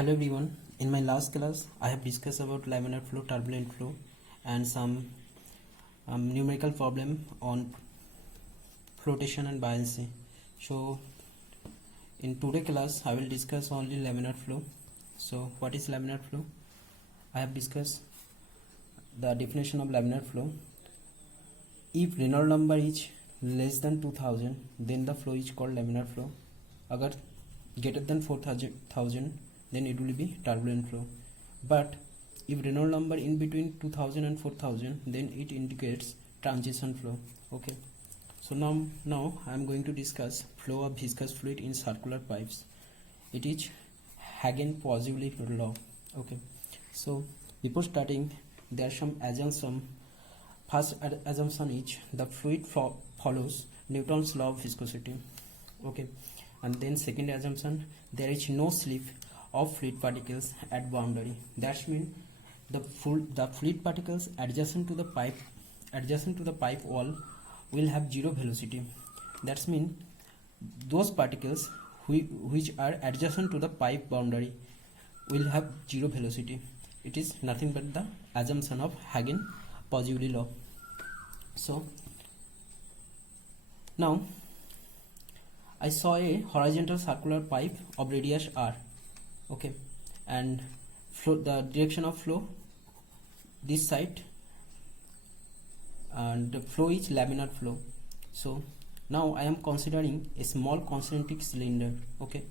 Hello everyone. In my last class, I have discussed about laminar flow, turbulent flow, and some numerical problem on flotation and buoyancy. So, in today's class, I will discuss only laminar flow. So, what is laminar flow? I have discussed the definition of laminar flow. If Reynolds number is less than 2000, then the flow is called laminar flow. Agar greater than 4000, then it will be turbulent flow. But if Reynolds number in between 2000 and 4000, then it indicates transition flow. Okay, so now I am going to discuss flow of viscous fluid in circular pipes. It is Hagen-Pauli law. Okay, so before starting, there are some assumptions. First assumption is the fluid follows Newton's law of viscosity. Okay, and then second assumption, there is no slip of fluid particles at boundary. That means the fluid particles adjacent to the pipe wall will have zero velocity. That means those particles which are adjacent to the pipe boundary will have zero velocity. It is nothing but the assumption of Hagen-Pauli law. So now I saw a horizontal circular pipe of radius r. Okay, and the direction of flow this side, and the flow is laminar flow. So now I am considering a small concentric cylinder. Okay,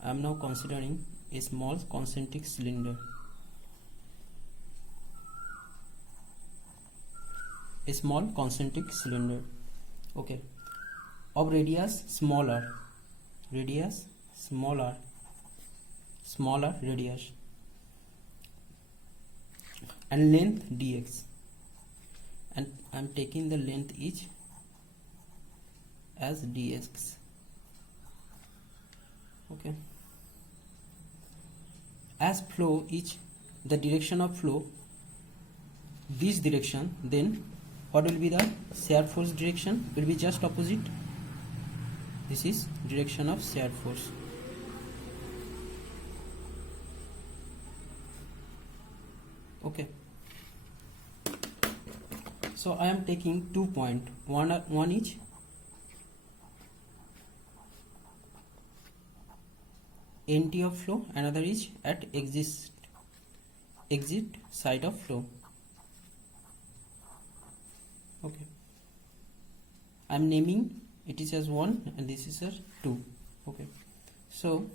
I am now considering a small concentric cylinder. Okay, of radius smaller radius, and length dx, and I am taking the length each as dx. Okay, as flow is the direction of flow this direction, then what will be the shear force direction? Will be just opposite. This is direction of shear force. Okay, so I am taking 2 points. One is entry of flow, another is at exit side of flow. Okay, I am naming it is as 1 and this is as 2. Okay, so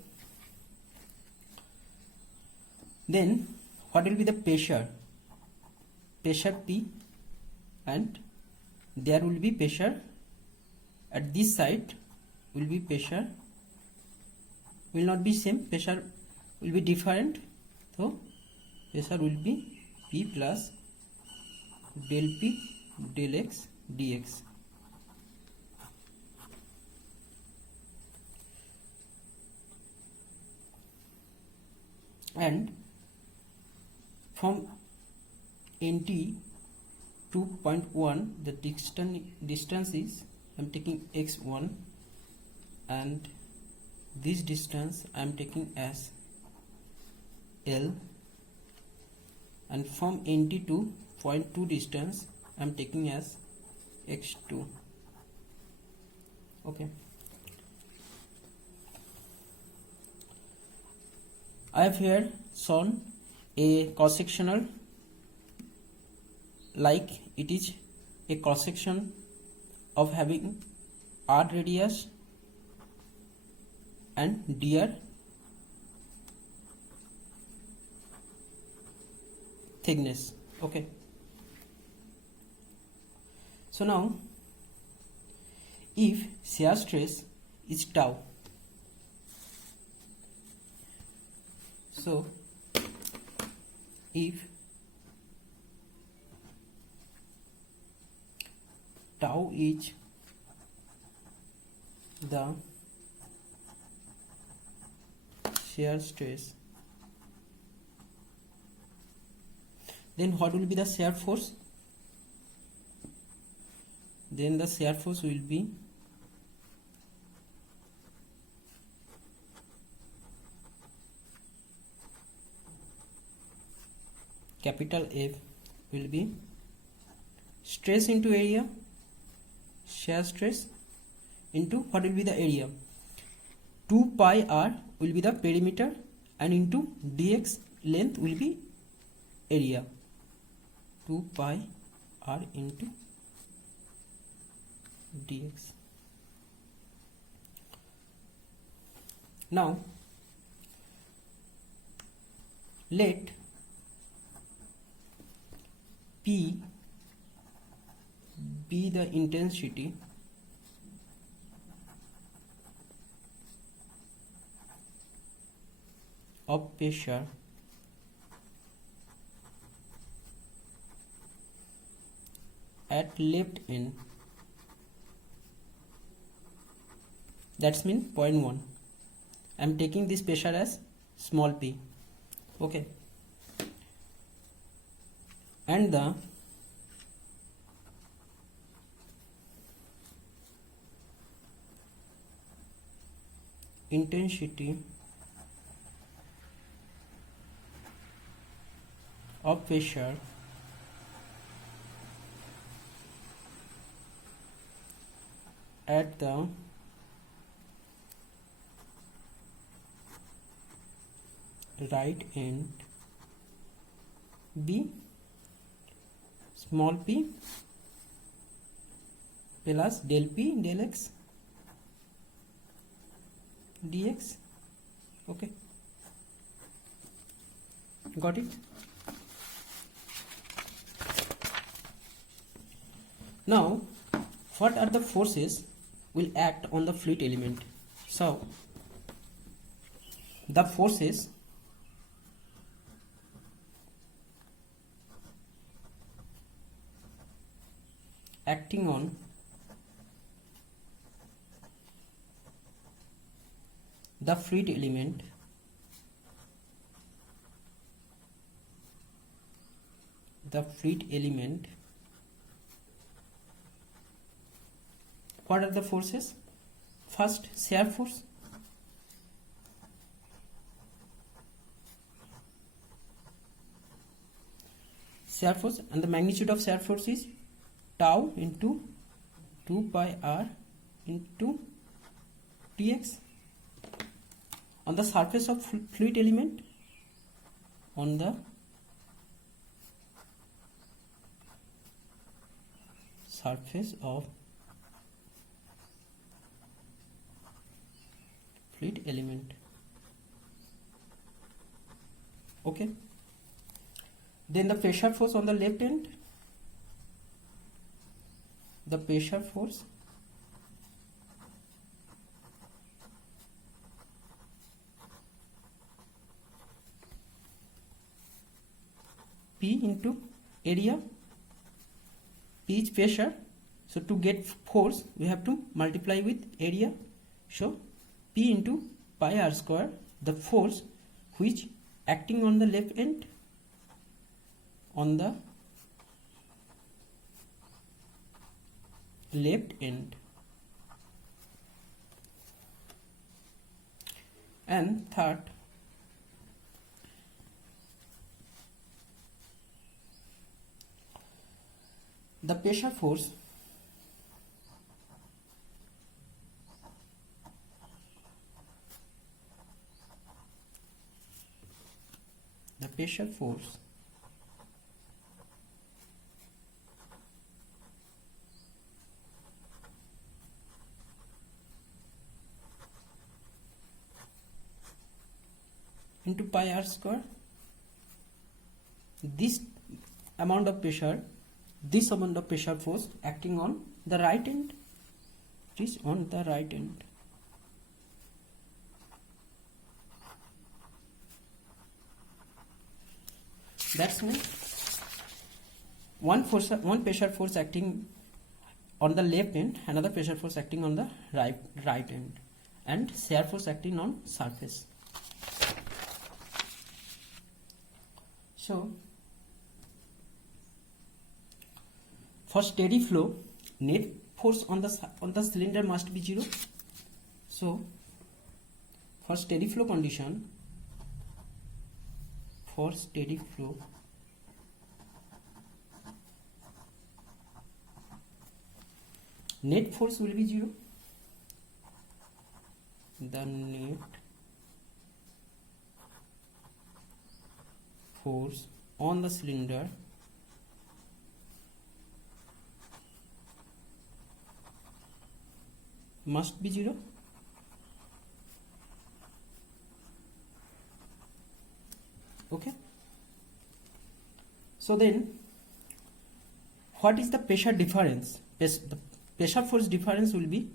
then what will be the pressure P, and there will be pressure at this side, will be pressure will not be same, pressure will be different. So pressure will be P plus del P del X dx. And from NT to point 1, the distance is, I am taking x1, and this distance I am taking as L, and from NT to point 2 distance I am taking as x2. Okay, I have here shown a cross sectional, like it is a cross section of having r radius and dr thickness. Okay, so now if shear stress is tau, so if tau is the shear stress, then what will be the shear force? Then the shear force will be capital F will be stress into area, shear stress into what will be the area, 2 pi r will be the perimeter, and into dx length will be area, 2 pi r into dx. Now let P be the intensity of pressure at left end, that's mean 0.1. I am taking this pressure as small p, okay, and the intensity of pressure at the right end be small p plus del p del x dx. Okay, got it? Now what are the forces will act on the fluid element? So the forces acting on the fluid element what are the forces? First, shear force. Shear force, and the magnitude of shear force is tau into 2 pi r into dx on the surface of fluid element, on the surface of fluid element. Okay, then the pressure force on the left end, the pressure force P into area. P is pressure, so to get force we have to multiply with area, so P into pi r square, the force which acting on the left end, on the left end. And third, the pressure force into pi r square, this amount of pressure force acting on the right end, it is on the right end. That's mean one pressure force acting on the left end, another pressure force acting on the right end, and shear force acting on surface. So for steady flow, net force on the cylinder must be 0. So for steady flow condition, net force will be 0. The net force on the cylinder must be 0. Okay, so then what is the pressure difference? The pressure force difference will be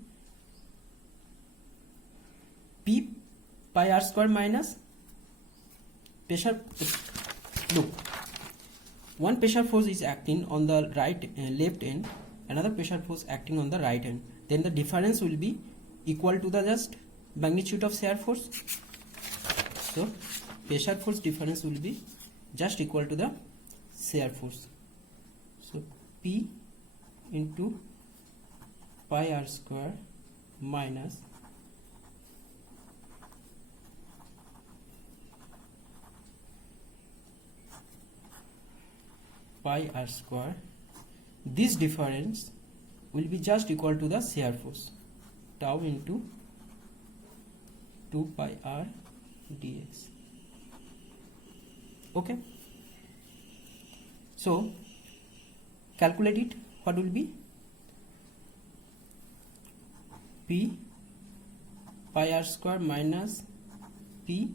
P pi r square minus pressure. Look, one pressure force is acting on the left end, another pressure force acting on the right end. Then the difference will be equal to the just magnitude of shear force. So pressure force difference will be just equal to the shear force. So P into pi r square minus pi r square. This difference will be just equal to the shear force, tau into 2 pi r dx. Okay, so calculate it. What will be P pi r square minus P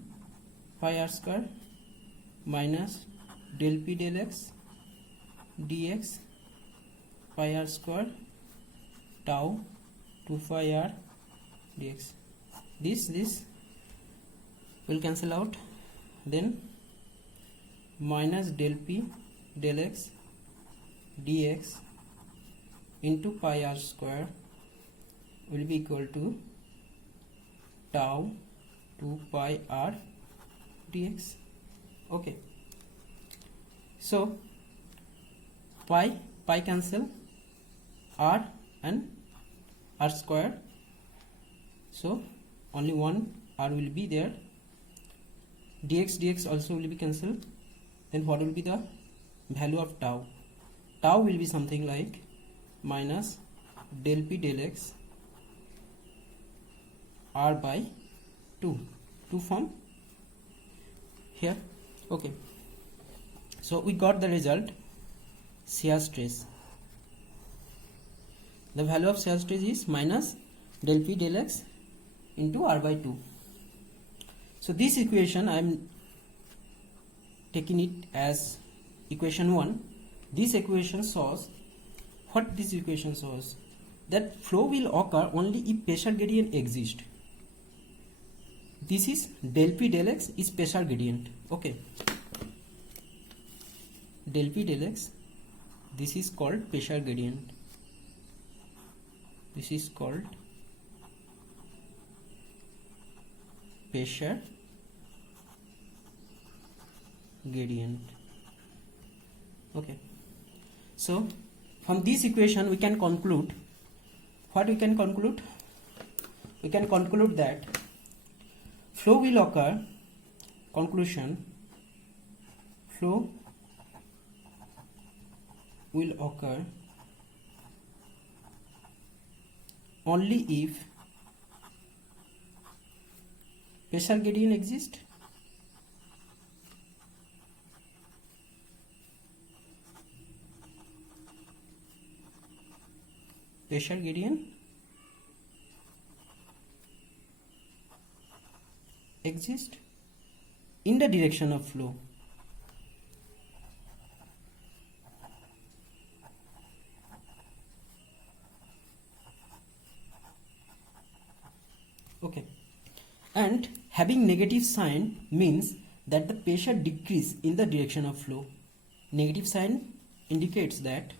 pi r square minus del P del x dx pi r square tau 2 pi r dx. This will cancel out, then minus del P del x dx into pi r square will be equal to tau 2 pi r dx. Okay, so pi cancel, r and r square, so only one r will be there. Dx also will be cancelled. Then what will be the value of tau? Tau will be something like minus del P del x r by 2 from here. Okay, so we got the result. Shear stress, the value of shear stress is minus del P del x into r by 2. So this equation I am taking it as equation 1. This equation shows what this equation shows, that flow will occur only if pressure gradient exists. This is del P del x is pressure gradient. Okay, del P del x, this is called pressure gradient. This is called pressure gradient. Okay, so from this equation we can conclude what we can conclude. We can conclude that flow will occur. Conclusion: flow will occur only if pressure gradient exists. Pressure gradient exists in the direction of flow. Okay, and having negative sign means that the pressure decrease in the direction of flow. Negative sign indicates that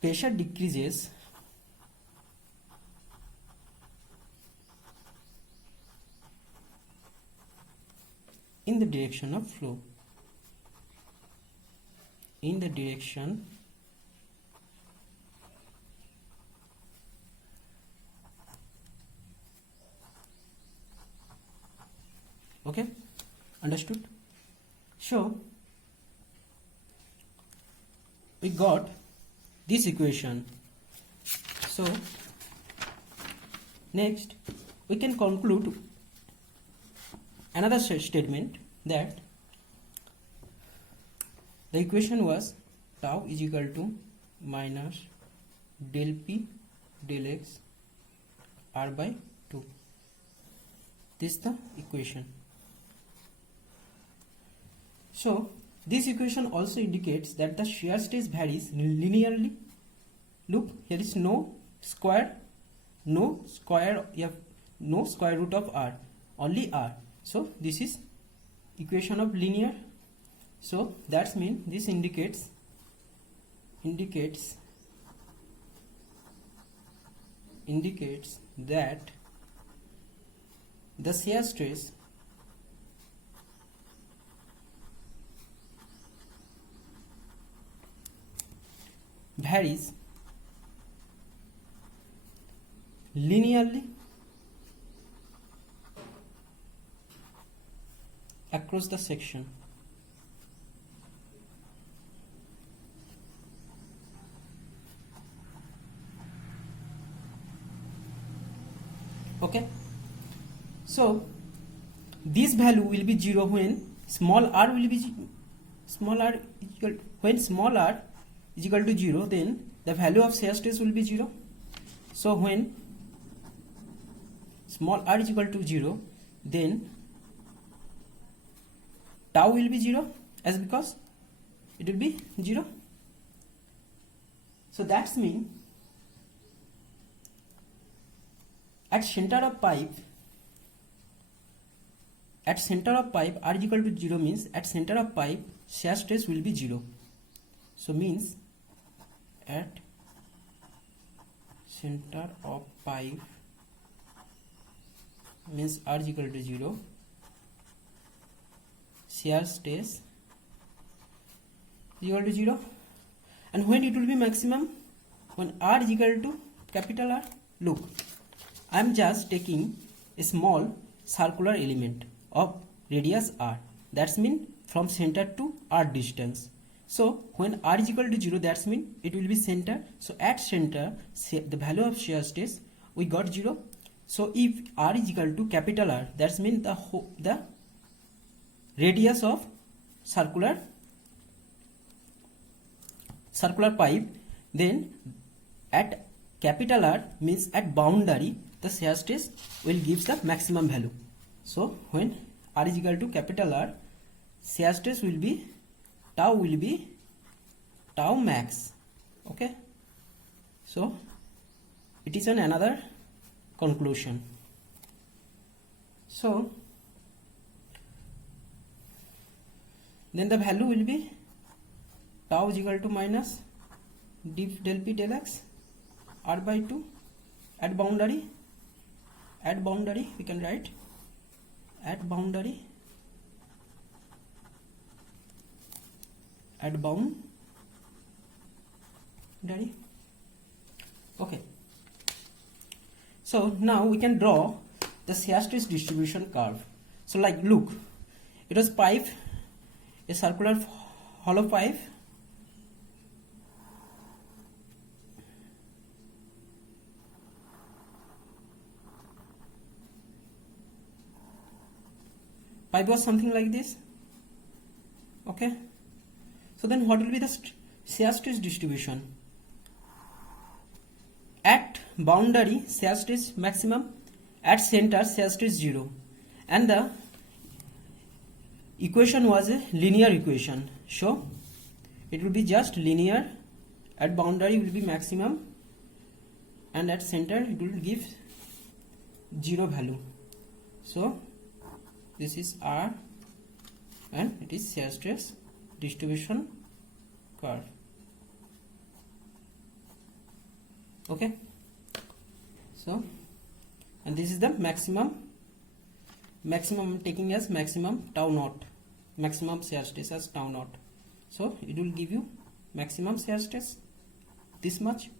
pressure decreases in the direction of flow. In the direction Okay, understood? So we got this equation. So next we can conclude another statement that the equation was tau is equal to minus del p del x r by 2. This is the equation. So this equation also indicates that the shear stress varies linearly. Look, here is no square root of r, only r. So this is equation of linear. So that means this indicates that the shear stress varies linearly across the section. Okay, so this value will be 0 when small r is equal to 0, then the value of shear stress will be 0. So when small r is equal to 0, then tau will be 0, as because it will be 0. So that's mean at center of pipe r is equal to 0 means at center of pipe shear stress will be 0. So means at center of pipe means r is equal to 0, shear stress is equal to 0. And when it will be maximum? When r is equal to capital R. Look, I am just taking a small circular element of radius r, that's mean from center to r distance. So when r is equal to 0, that's mean it will be center. So at center the value of shear stress we got 0. So if r is equal to capital R, that's mean the radius of circular pipe, then at capital R means at boundary the shear stress will give the maximum value. So when r is equal to capital R, shear stress will be tau max. Okay, so it is another conclusion. So then the value will be tau is equal to minus del p del x r by 2 at boundary we can write at boundary Okay, so now we can draw the shear stress distribution curve. So like look, it was pipe, a circular hollow pipe, was something like this. Okay, so then what will be the shear stress distribution? At boundary shear stress maximum, at center shear stress 0, and the equation was a linear equation, so it will be just linear. At boundary will be maximum and at center it will give 0 value. So this is R and it is shear stress distribution curve. Okay, so and this is the maximum taking as maximum tau naught, maximum shear stress as tau naught. So it will give you maximum shear stress this much.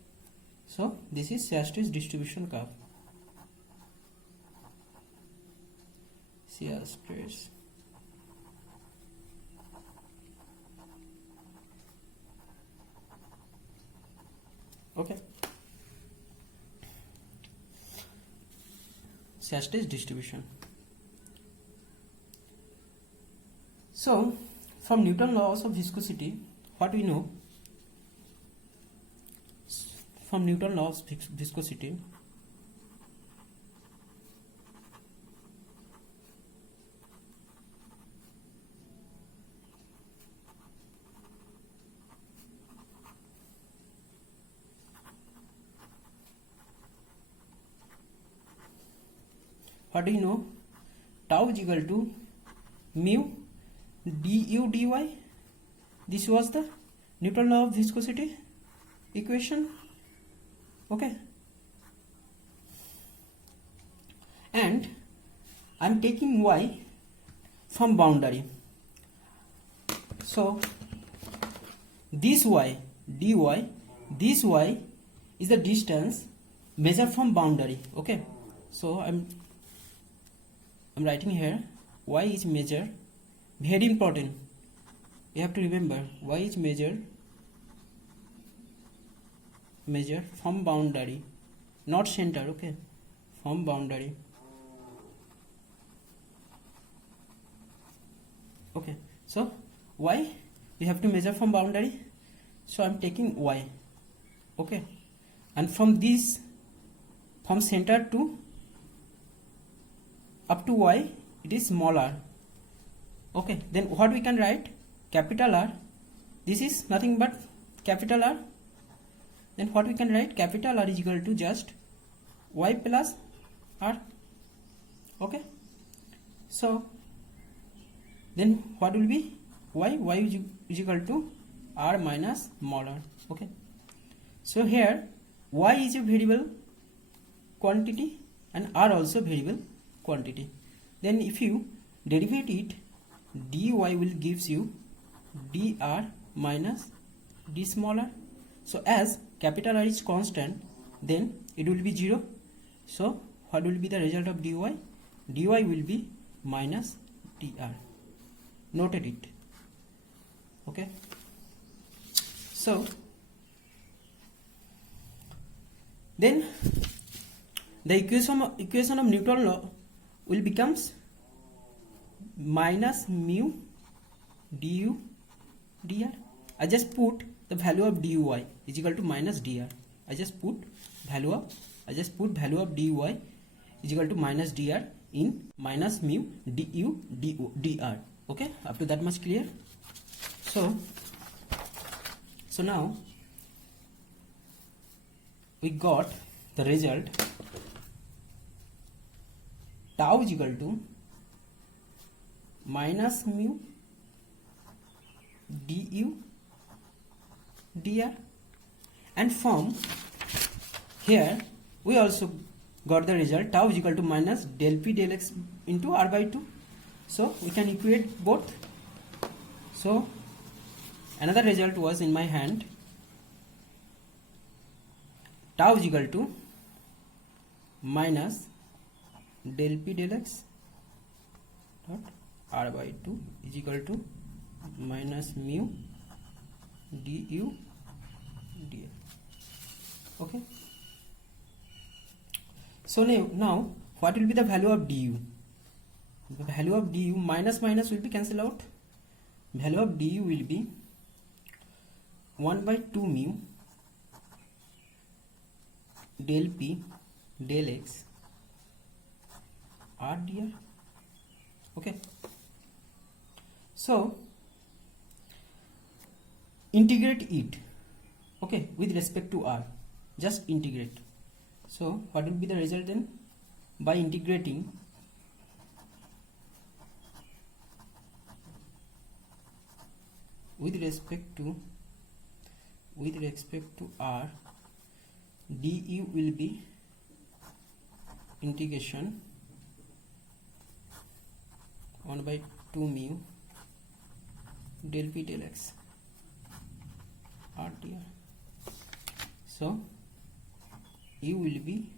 So this is shear stress distribution curve. shear stress. Okay, shear stress distribution. So from Newton's laws of viscosity, what we know? From Newton's laws of viscosity, what do you know? Tau is equal to mu du dy. This was the Newton's law of viscosity equation. Okay, and I am taking y from boundary. So this y dy, this y is the distance measured from boundary. Okay, so I'm writing here y is measured. Very important, you have to remember y is measured from boundary, not center. Okay, from boundary. Okay, so y we have to measure from boundary, so I'm taking y. Okay, and from this, from center to up to y, it is small r. Okay, then what we can write? Capital R. This is nothing but capital R. Then what we can write? Capital R is equal to just y plus r. Okay, so then what will be? Y is equal to r minus small r. Okay, so here y is a variable quantity and r also variable quantity. Then if you derivate it, dy will gives you dr minus d small r. So as capital R is constant, then it will be 0. So what will be the result of dy? Dy will be minus dr. Noted it. Okay, so then the equation of Newton's law will becomes minus mu du dr. I just put the value of dy is equal to minus dr. I just put value of dy is equal to minus dr in minus mu du dr. Okay, up to that much clear? So now we got the result. Tau is equal to minus mu du dr, and from here we also got the result. Tau is equal to minus del p del x into r by 2. So we can equate both. So another result was in my hand. Tau is equal to minus del p del x dot r by 2 is equal to minus mu du dr. Okay, so now what will be the value of du? The value of du, minus minus will be cancelled out. Value of du will be 1 by 2 mu del p del x r dr. Okay, so integrate it. Okay, with respect to r, just integrate. So what will be the result then? By integrating, with respect to r, du will be integration 1 by 2 mu del p del x r dr. So u will be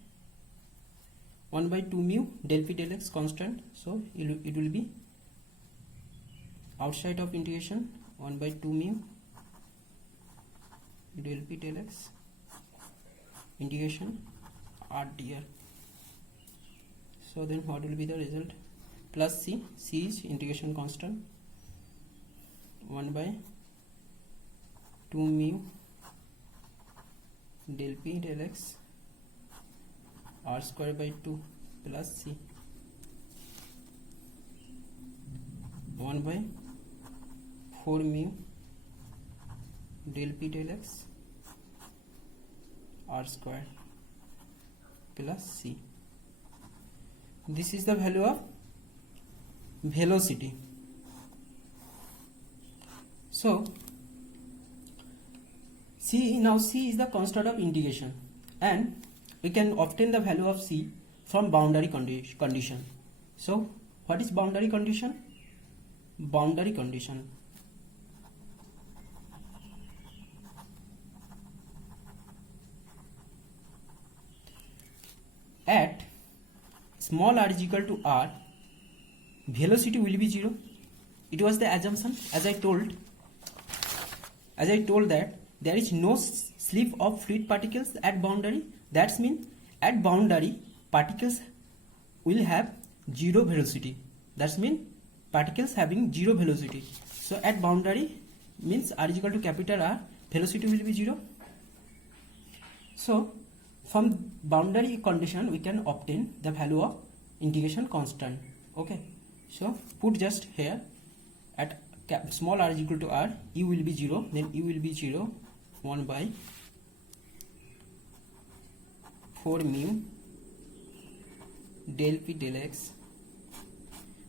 1 by 2 mu del p del x constant, so it will be outside of integration 1 by 2 mu del p del x integration r dr. So then what will be the result? Plus c is integration constant, 1 by 2 mu del p del x r square by 2 plus c, 1 by 4 mu del p del x r square plus c. This is the value of velocity. So now c is the constant of integration, and we can obtain the value of c from boundary condition. So what is boundary condition? Boundary condition at small r is equal to r, velocity will be 0. It was the assumption, as I told that there is no slip of fluid particles at boundary. That means at boundary particles will have 0 velocity. That means particles having 0 velocity. So at boundary means r is equal to capital R, velocity will be 0. So from boundary condition we can obtain the value of integration constant. Okay, so put just here at small r is equal to r, u will be 0, then u will be 0, 1 by 4 mu del p del x,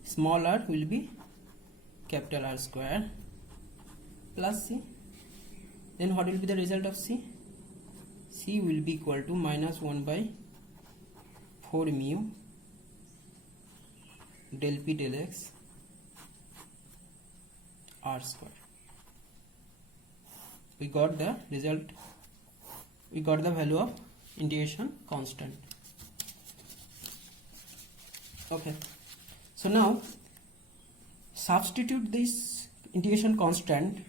small r will be capital R square plus c. Then what will be the result of c? C will be equal to minus 1 by 4 mu del p del x r square. We got the result, we got the value of integration constant. Okay, so now substitute this integration constant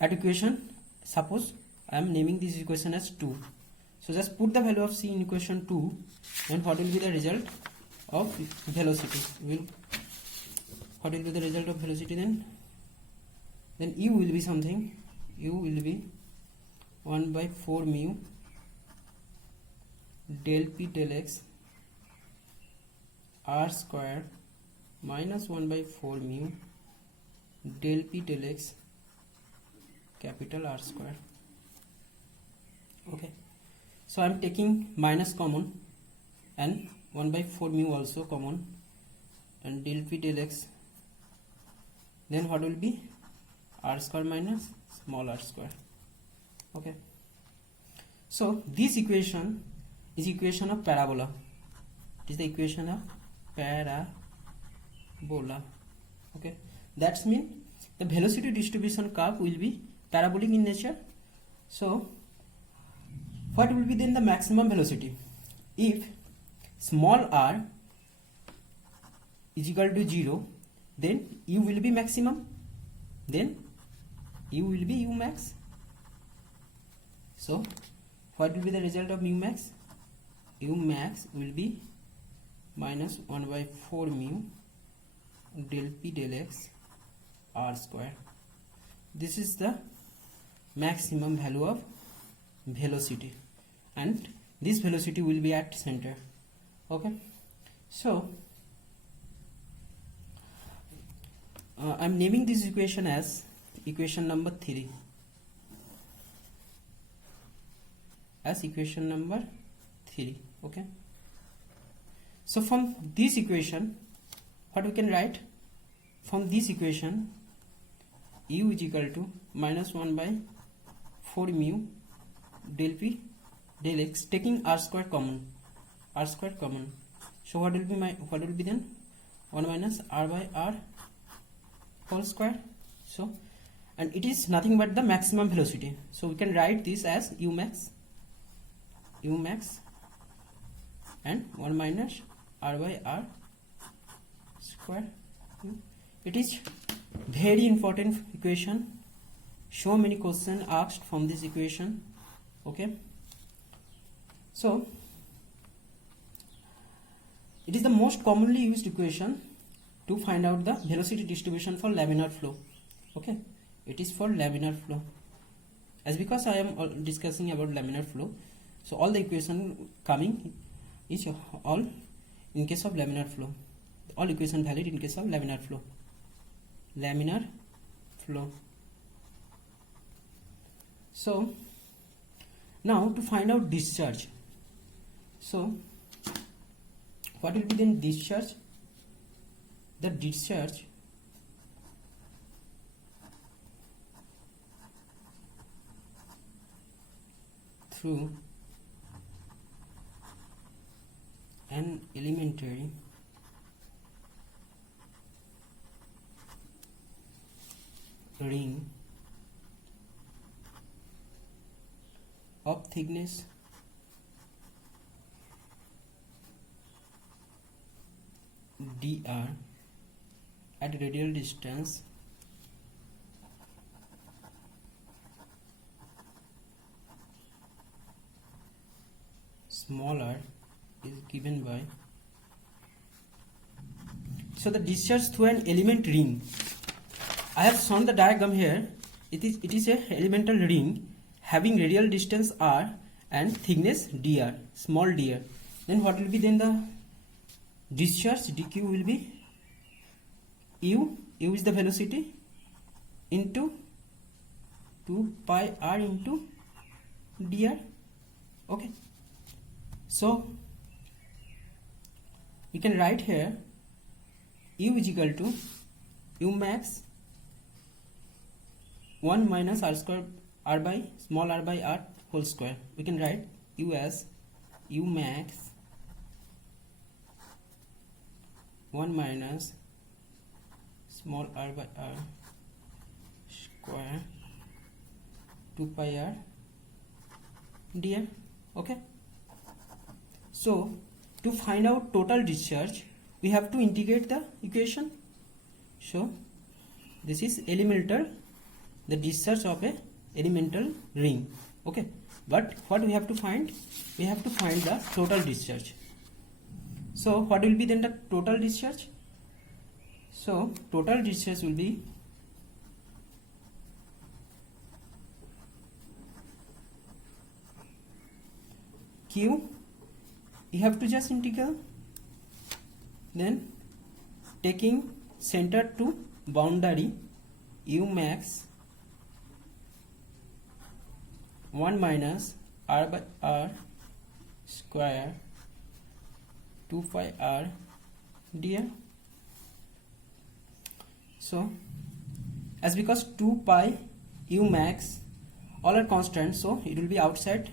at equation. Suppose I am naming this equation as 2, so just put the value of c in equation 2, and what will be the result of velocity? What will be the result of velocity then? Then u will be something, u will be 1 by 4 mu del p del x r square minus 1 by 4 mu del p del x capital R square. Okay, so I am taking minus common and 1 by 4 mu also common, and del p del x, then what will be? R square minus small r square. Okay, so this equation is equation of parabola. It is the equation of parabola. Okay, that means the velocity distribution curve will be parabolic in nature. So what will be then the maximum velocity? If small r is equal to 0, then u will be maximum, then u will be u max. So what will be the result of mu max? U max will be minus 1 by 4 mu del p del x r square. This is the maximum value of velocity, and this velocity will be at center. Okay, so I am naming this equation as equation number 3, as equation number 3. Okay, so from this equation what we can write? From this equation u is equal to minus 1 by 4 mu del p del x, taking r square common, so what will be then 1 minus r by r whole square. So, and it is nothing but the maximum velocity, so we can write this as u max and 1 minus r by r square. It is very important equation. So many questions asked from this equation. Okay, so it is the most commonly used equation to find out the velocity distribution for laminar flow. Okay, it is for laminar flow. As because I am discussing about laminar flow, so all the equation coming is all in case of laminar flow. All equation valid in case of laminar flow. Laminar flow. So now to find out discharge. So what will be then discharge? The discharge through an elementary ring of thickness dr at radial distance smaller is given by. So the discharge through an element ring. I have shown the diagram here. It is a elemental ring having radial distance r and thickness dr, small dr. Then what will be then the discharge? dq will be u is the velocity into 2 pi r into dr. Okay, so we can write here u is equal to u max 1 minus r square r by small r by r whole square. We can write u as u max 1 minus small r by r square 2 pi r dr. Okay, so to find out total discharge we have to integrate the equation. So this is elemental, the discharge of a elemental ring. Okay, but what we have to find? We have to find the total discharge. So what will be then the total discharge? So total discharge will be q, you have to just integral, then taking center to boundary u max 1 minus r by r square 2 pi r dr. So as because 2 pi u max all are constant, so it will be outside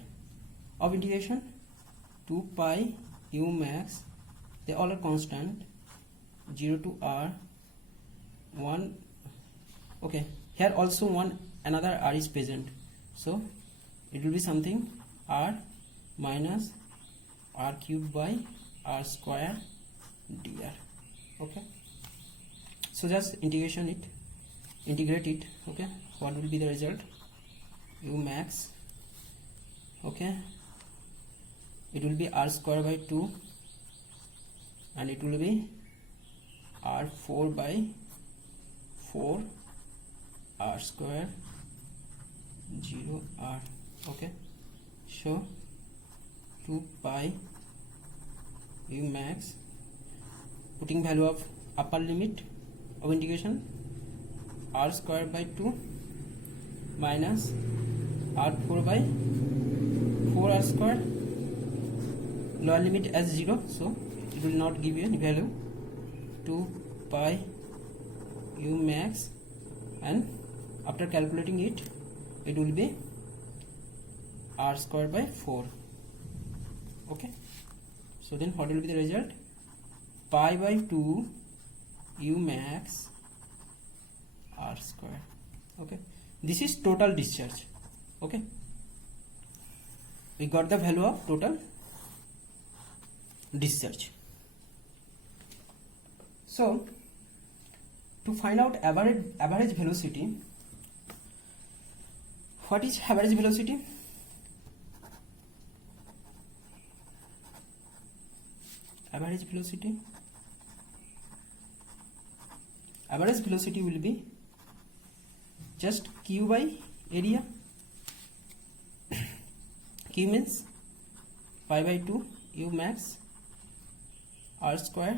of integration. 2 pi u max, they all are constant, 0 to r 1. Okay, here also one another r is present, so it will be something r minus r cube by r square dr. Okay, so just integrate it. Okay, what will be the result? U max, okay, it will be r square by 2 and it will be r4 by 4 r square 0 r. Okay, so 2 pi u max, putting value of upper limit of integration r square by 2 minus r4 by 4 r square, lower limit as 0, so it will not give you any value. 2 pi u max, and after calculating it, it will be r square by 4. Okay, so then what will be the result? Pi by 2 u max r square. Okay, this is total discharge. Okay, we got the value of total discharge. So to find out average velocity, what is average velocity? Average velocity will be just q by area. Q means pi by 2 u max r square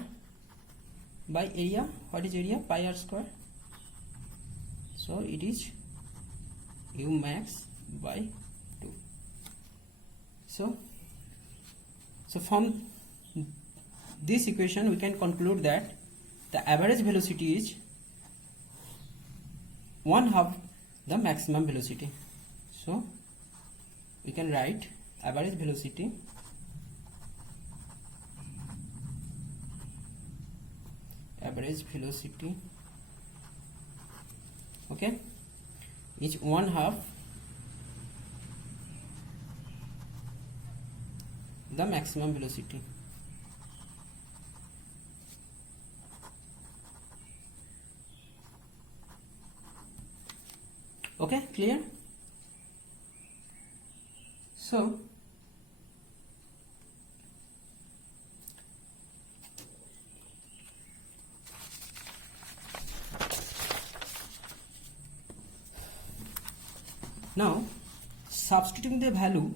by area. What is area? Pi r square. So it is u max by 2. So from this equation we can conclude that the average velocity is 1/2 the maximum velocity. So we can write average velocity okay is 1/2 the maximum velocity. Okay, clear? So now substituting the value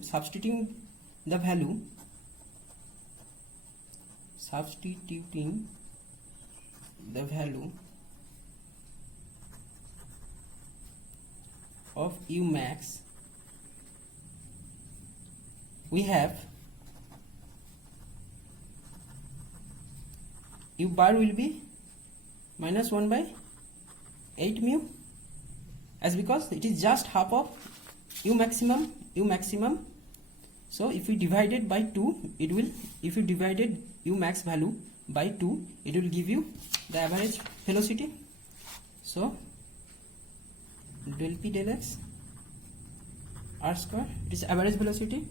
of u max, we have u bar will be minus 1 by 8 mu, as because it is just half of u maximum. So if we divide it by 2, it will, if you divided u max value by 2, it will give you the average velocity. So del p del x r square, it is average velocity.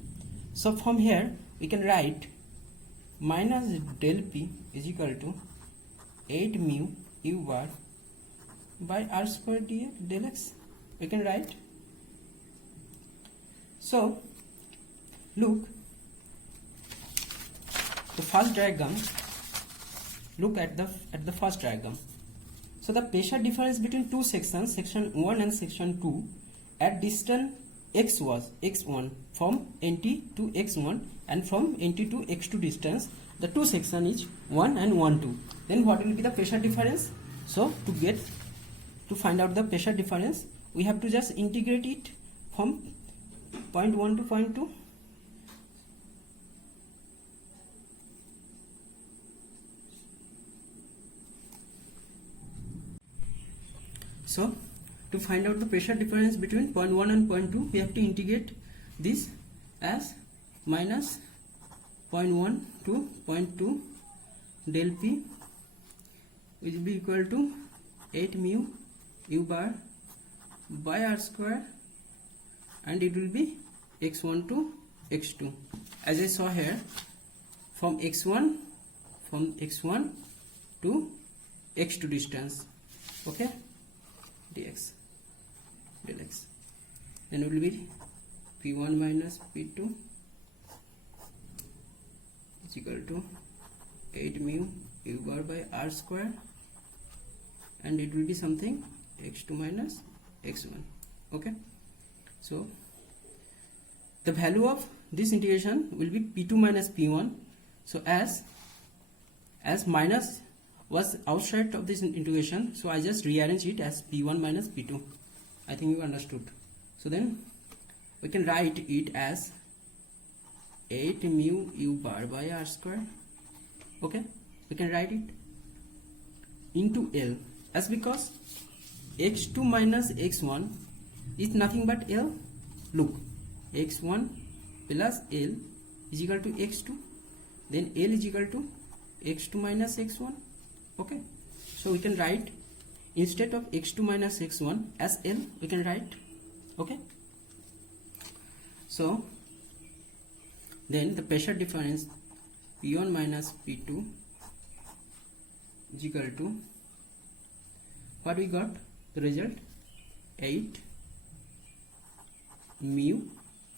So from here we can write minus del p is equal to 8 mu u bar by r square del x. We can write. So look the first diagram. Look at the first diagram. So the pressure difference between two sections, section 1 and section 2, at distance x was x1 from nt to x1 and from nt to x2 distance. The two section is 1 and 1 2. Then what will be the pressure difference? So to find out the pressure difference, we have to just integrate it from point 1 to point 2. So to find out the pressure difference between point 1 and point 2, we have to integrate this as minus point 1 to point 2 del p will be equal to 8 mu u bar by r square, and it will be x1 to x2, as I saw here, from x1 to x2 distance. Okay, dx del x, then it will be p1 minus p2 is equal to 8 mu u bar by r square, and it will be something x2 minus x1. Okay, so the value of this integration will be p2 minus p1. So as minus was outside of this integration, so I just rearrange it as p1 minus p2. I think you understood. So then we can write it as 8 mu u bar by r square. Okay, we can write it into L, as because x2 minus x1 is nothing but L. Look, x1 plus L is equal to x2, then L is equal to x2 minus x1. Okay, so we can write, instead of x2 minus x1 as L, we can write. Okay, so then the pressure difference P1 minus P2 is equal to, what we got the result, 8 mu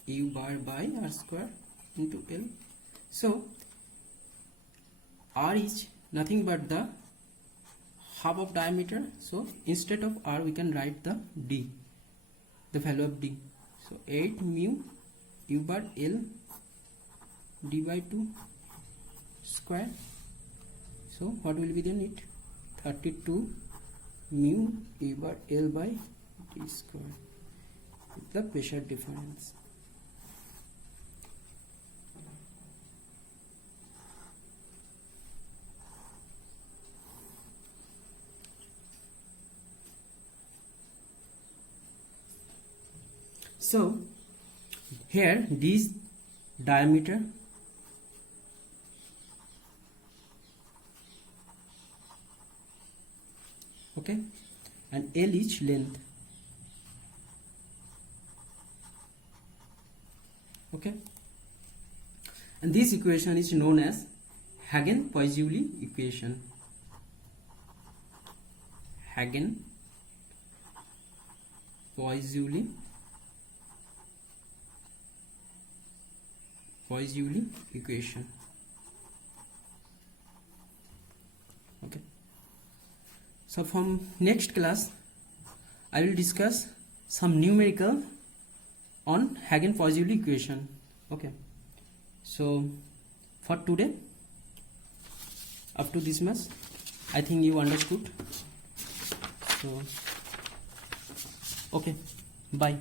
u bar by r square into L. So r is nothing but the half of diameter, so instead of r we can write the d, the value of d. So 8 mu u bar L d by 2 square. So what will be then it, 32 mu u bar L by d square, the pressure difference. So here this diameter, okay, and L is length, okay, and this equation is known as Hagen-Poiseuille equation. Hagen-Poiseuille equation. Okay, so from next class I will discuss some numerical on Hagen-Poiseuille equation. Okay, so for today, up to this much I think you understood. So okay, bye.